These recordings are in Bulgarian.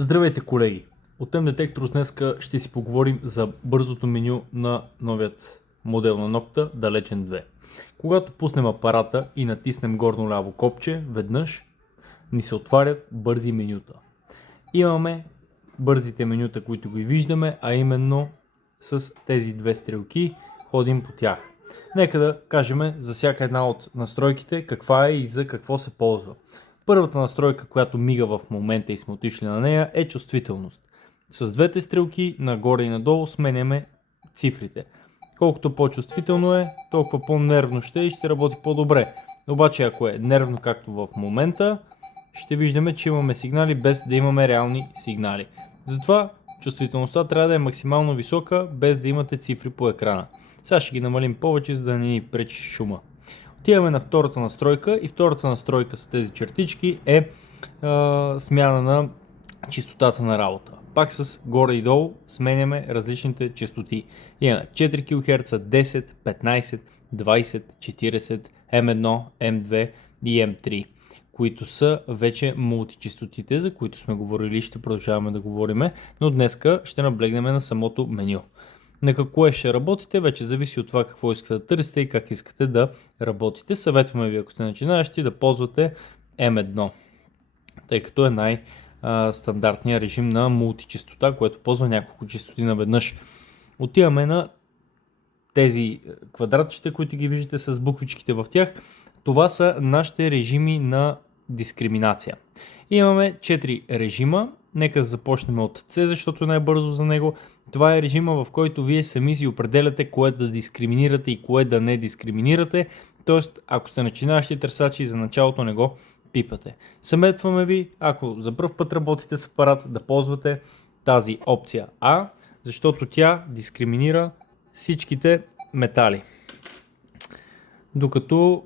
Здравейте, колеги! От TemDetector днес ще си поговорим за бързото меню на новият модел на Nocta Далечен 2. Когато пуснем апарата и натиснем горно ляво копче, веднъж ни се отварят бързи менюта. Имаме бързите менюта, които ги виждаме, а именно с тези две стрелки ходим по тях. Нека да кажем за всяка една от настройките каква е и за какво се ползва. Първата настройка, която мига в момента и сме отишли на нея, е чувствителност. С двете стрелки нагоре и надолу сменяме цифрите. Колкото по-чувствително е, толкова по-нервно ще е и ще работи по-добре. Обаче ако е нервно както в момента, ще виждаме, че имаме сигнали без да имаме реални сигнали. Затова чувствителността трябва да е максимално висока, без да имате цифри по екрана. Сега ще ги намалим повече, за да не ни пречи шума. Отиваме на втората настройка и втората настройка с тези чертички е смяна на честотата на работа. Пак с горе и долу сменяме различните честоти. Имаме 4 кГц, 10, 15, 20, 40, M1, M2 и M3, които са вече мултичестотите, за които сме говорили и ще продължаваме да говорим, но днеска ще наблегнем на самото меню. На какво ще работите, вече зависи от това какво искате да търсите и как искате да работите. Съветваме ви, ако сте начинаещи, да ползвате M1, тъй като е най-стандартният режим на мултичестота, което ползва няколко честоти наведнъж. Отиваме на тези квадратчета, които ги виждате с буквичките в тях. Това са нашите режими на дискриминация. Имаме 4 режима. Нека да започнем от C, защото е най-бързо за него. Това е режима, в който вие сами си определяте кое да дискриминирате и кое да не дискриминирате. Тоест, ако сте начинащи търсачи, за началото не го пипате. Съветваме ви, ако за пръв път работите с апарат, да ползвате тази опция А, защото тя дискриминира всичките метали. Докато,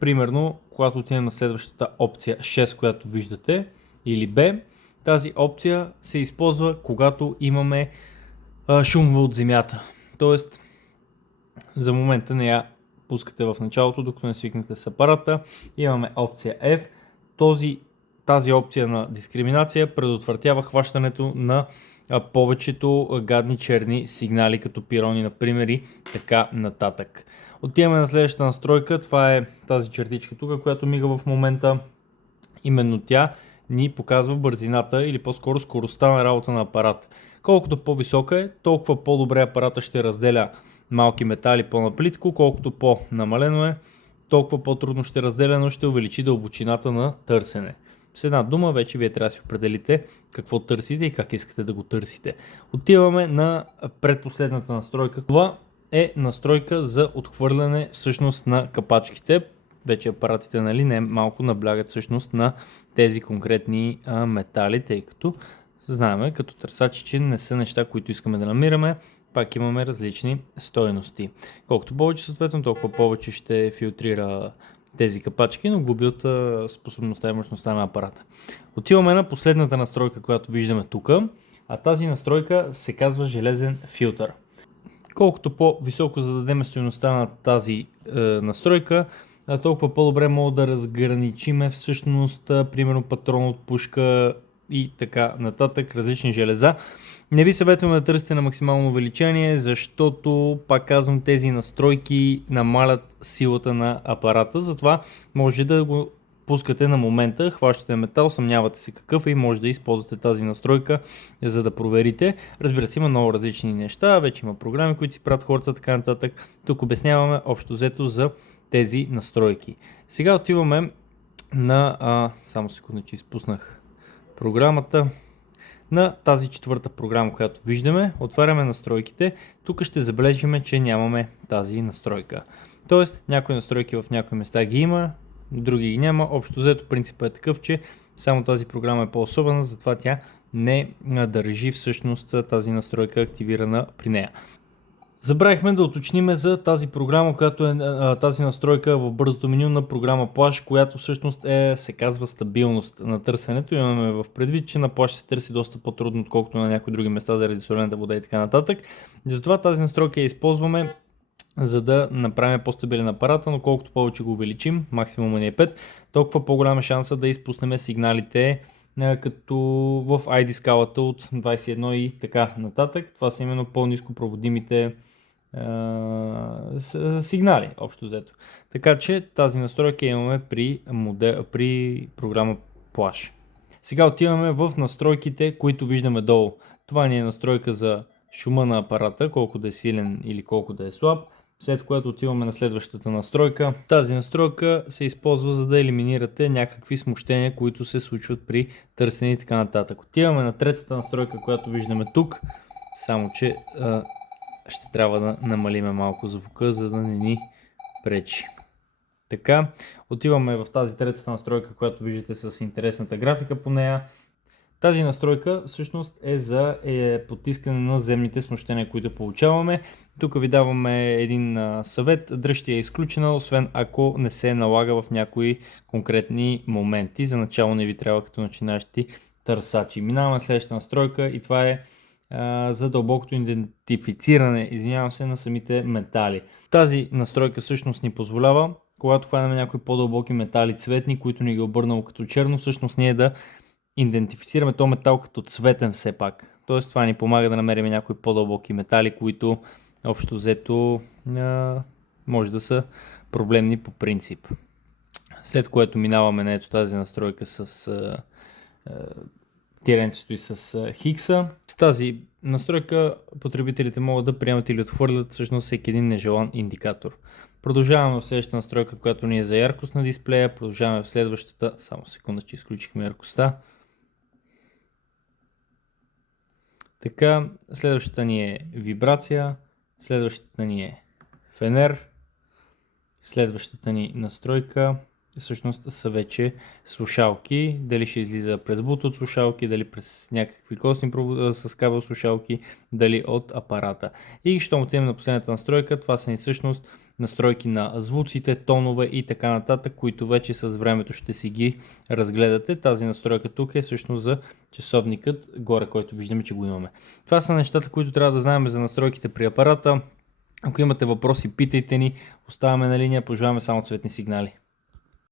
примерно, когато отидем на следващата опция 6, която виждате, или Б, тази опция се използва, когато имаме шумове от земята. Тоест, за момента не я пускате в началото, докато не свикнете с апарата. Имаме опция F. Тази опция на дискриминация предотвратява хващането на повечето гадни черни сигнали, като пирони, например, и така нататък. Отиваме на следващата настройка. Това е тази чертичка тук, която мига в момента. Именно тя ни показва бързината или по-скоро скоростта на работа на апарата. Колкото по-висока е, толкова по-добре апарата ще разделя малки метали по-наплитко, колкото по-намалено е, толкова по-трудно ще разделя, но ще увеличи дълбочината на търсене. С една дума вече вие трябва да си определите какво търсите и как искате да го търсите. Отиваме на предпоследната настройка. Това е настройка за отхвърляне всъщност на капачките. Вече апаратите, нали, не малко наблягат всъщност на тези конкретни метали, тъй като знаем като търсачи, че не са неща, които искаме да намираме. Пак имаме различни стойности. Колкото повече съответно, толкова повече ще филтрира тези капачки, но губи от способността и мощността на апарата. Отиваме на последната настройка, която виждаме тук, а тази настройка се казва железен филтър. Колкото по-високо зададем стойността на тази настройка, толкова по-добре мога да разграничиме всъщност, примерно патрон от пушка и така нататък, различни железа. Не ви съветваме да търсите на максимално увеличение, защото, пак казвам, тези настройки намалят силата на апарата, затова може да го пускате на момента, хващате метал, съмнявате се какъв е и може да използвате тази настройка, за да проверите. Разбира се, има много различни неща, вече има програми, които си правят хората, така нататък. Тук обясняваме общо взето за тези настройки. Сега отиваме на... само секунда, че изпуснах програмата. На тази четвърта програма, която виждаме, отваряме настройките. Тук ще забележим, че нямаме тази настройка. Тоест, някои настройки в някои места ги има, други ги няма. Общо взето принципът е такъв, че само тази програма е по-особена, затова тя не държи всъщност тази настройка активирана при нея. Забравихме да уточним за тази програма, която е тази настройка в бързото меню на програма Плаш, която всъщност се казва стабилност на търсенето. Имаме в предвид, че на Плаш се търси доста по-трудно, отколкото на някои други места заради солената вода и така нататък. Затова тази настройка я използваме, за да направим по-стабилен апарата, но колкото повече го увеличим, максимум е 5, толкова по-голям е шанса да изпуснем сигналите като в ID скалата от 21 и така нататък. Това са именно по-ниско проводимите сигнали, общо взето. Така че тази настройка имаме при програма Flash. Сега отиваме в настройките, които виждаме долу. Това ни е настройка за шума на апарата, колко да е силен или колко да е слаб. След което отиваме на следващата настройка. Тази настройка се използва, за да елиминирате някакви смущения, които се случват при търсене и така нататък. Отиваме на третата настройка, която виждаме тук, само че ще трябва да намалиме малко звука, за да не ни пречи. Така, отиваме в тази третата настройка, която виждате с интересната графика по нея. Тази настройка всъщност е за потискане на земните смущения, които получаваме. Тук ви даваме един съвет, дръжте я изключена, освен ако не се налага в някои конкретни моменти. За начало не ви трябва като начинащи търсачи. Минаваме на следващата настройка и това е за дълбокото идентифициране, на самите метали. Тази настройка всъщност ни позволява, когато хванем някои по-дълбоки метали цветни, които ни ги обърнало като черно, всъщност ние да идентифицираме този метал като цветен все пак. Тоест това ни помага да намерим някои по-дълбоки метали, които общо взето може да са проблемни по принцип. След което минаваме на ето тази настройка с тиренцето и с хикса. С тази настройка потребителите могат да приемат или отхвърлят всъщност всеки един нежелан индикатор. Продължаваме в следващата настройка, която ни е за яркост на дисплея. Продължаваме в следващата. Само секунда, че изключихме яркостта. Така, следващата ни е вибрация, следващата ни е фенер, следващата ни настройка всъщност са вече слушалки, дали ще излиза през Bluetooth слушалки, дали през някакви костни с кабел слушалки, дали от апарата. И щом отидем на последната настройка, това са ни всъщност настройки на звуците, тонове и така нататък, които вече с времето ще си ги разгледате. Тази настройка тук е всъщност за часовникът, горе, който виждаме, че го имаме. Това са нещата, които трябва да знаем за настройките при апарата. Ако имате въпроси, питайте ни, оставаме на линия, пожелаваме само цветни сигнали.